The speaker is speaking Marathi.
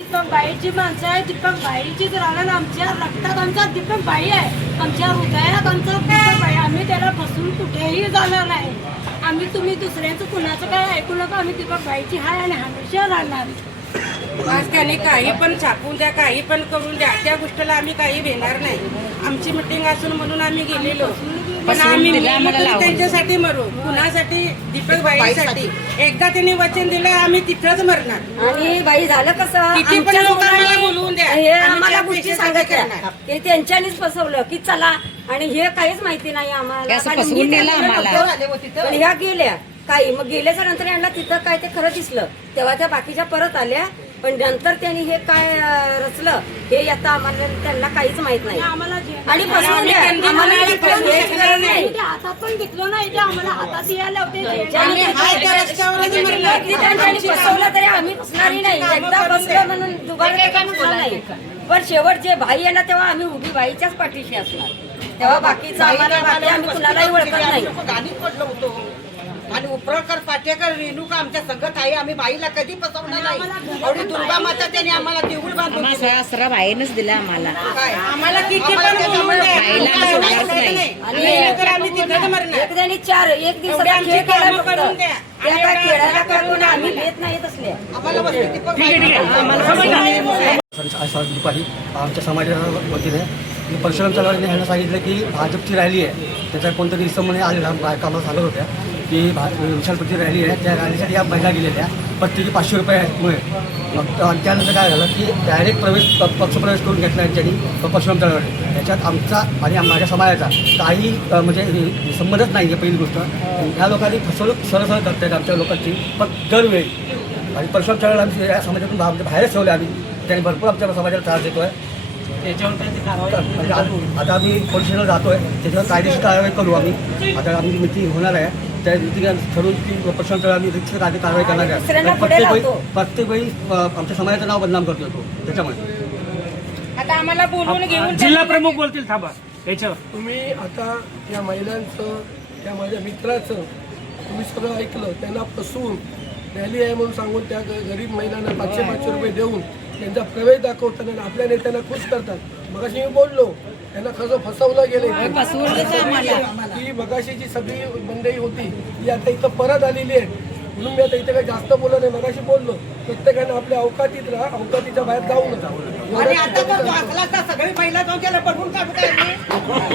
दीपक बाईची माणसं आहे दीपक बाईचीच राहणार आमच्या रक्तात आमचा दीपक बाई आहे. आमच्या हृदयात आमचा दीपक बाई आम्ही त्याला फसून कुठेही जाणार नाही. आम्ही तुम्ही दुसऱ्यांचं कुणाचं काय ऐकू नका. आम्ही दीपक बाईची हाय आणि हमेशा राहणार. आज त्याने काही पण छापून द्या काही पण करून द्या त्या गोष्टीला आम्ही काही देणार नाही. आमची मिटिंग असून म्हणून आम्ही गेलेलो. पण आम्ही त्यांच्यासाठी मरू कुणासाठी? दीपक बाईसाठी. एकदा त्यांनी वचन दिलं आम्ही तिथंच मरणार. आणि बाई झालं कसं? किती पण लोकांना बोलवून द्या. हे आम्ही आम्हाला गोष्टी सांगायच्या. ते त्यांच्यानीच फसवलं की चला. आणि हे काहीच माहिती नाही आम्हाला. ह्या गेल्या. काही. मग गेल्याच्यानंतर यांना तिथं काय ते खरं दिसलं. तेव्हा त्या बाकीच्या परत आल्या. पण नंतर त्यांनी हे काय रचलं हे आता आम्हाला त्यांना काहीच माहीत नाही. आणि हातात पण घेतलं नाही. ते आम्हाला हातात यायला तरी आम्ही नाही. एकदा म्हणून दुबारा नाही. शेवट जे भाई आहे ना तेव्हा आम्ही उभी बाईच्याच पाठीशी असणार. तेव्हा बाकीचं आम्हाला बाकी आम्ही कुणालाही ओळखत नाही गाणी पडलो होतो आणि उपरकर पाटेकर रेणुका आमच्या संगत आहे आम्ही बाईला कधी फसवणार नाही एवढी दुर्गा माता त्यांनी आम्हाला देऊळ बांधून दिली. सहस्र बाईनच दिला आम्हाला काय आम्हाला किती पण आम्हाला बोलवून द्या. बाईला काय सोडणारच बोलायचं नाही. नाही. आम्ही गेलो तर आम्ही तिथंच मरणार एक जणी चार एक एवढी दिवसाचा आमची खेळ केला कामं फक्त करून द्या. त्या आणि काय एवढा खेळायला खेळ करून करून आम्ही आम्हाला. देत नाही तसले आम्हाला वस्तू दीपक आज आज दुपारी आमच्या समाजाच्या वतीने मी परशुराम चळवळीने ह्यांना सांगितलं की भाजपची रॅली आहे त्याचा कोणतरी इसम म्हणे आलेला बायका आम्हाला सांगत होत्या की भा विशालपती रॅली आहे. त्या रॅलीसाठी या महिला गेलेल्या. प्रत्येकी पाचशे रुपये आहेत मुळे. मग त्यानंतर काय झालं की डायरेक्ट प्रवेश पक्षप्रवेश करून घेतला यांच्यानी प- परशुराम चळवळी त्याच्यात आमचा आणि माझ्या समाजाचा काही म्हणजे संबंधच नाही आहे पहिली गोष्ट. ह्या लोकांनी फसवणूक सरळ सरळ करतात आमच्या लोकांची. पण दरवेळी आणि परशुराम चळवळ आम्ही या समाजातून बा- म्हणजे बाहेरच ठेवले आम्ही. त्यांनी भरपूर आमच्या समाजाला त्रास म्हणजे आज- आता आम्ही पोलीस स्टेशनला जातोय. त्याच्यावर कायदेशीर कारवाई करू आम्ही. आता आमची मिटिंग होणार आहे. त्या ठरवून ती आम्ही रिक्षा कारवाई करणार आहे. दुसऱ्यांना आणि पुढे प्रत्येक वेळी लावतो. प्रत्येक वेळी अ, आमच्या समाजाचं नाव बदनाम करतोय तो त्याच्यामुळे आता आम्हाला बोलवून घेऊन जिल्हा प्रमुख बोलतील थांबा. याच्यावर. तुम्ही आता या महिलांचं या माझ्या मित्राचं तुम्ही सगळं ऐकलं त्यांना फसवून रॅली आहे म्हणून सांगून त्या ग- गरीब महिलांना पाचशे पाचशे रुपये देऊन त्यांचा प्रवेश दाखवतात आणि आपल्या नेत्यांना खुश करतात. मगाशी मी बोललो त्यांना कसं फसवलं गेले की मगाशी जी सगळी मंडळी होती ती आता इथं परत आलेली आहे. म्हणून मी आता इथे काही जास्त बोललो नाही मगाशी बोललो. प्रत्येकाने आपल्या अवकातीत राहा अवकातीच्या बाहेर जाऊ नका सगळी महिला जाऊन काढू काय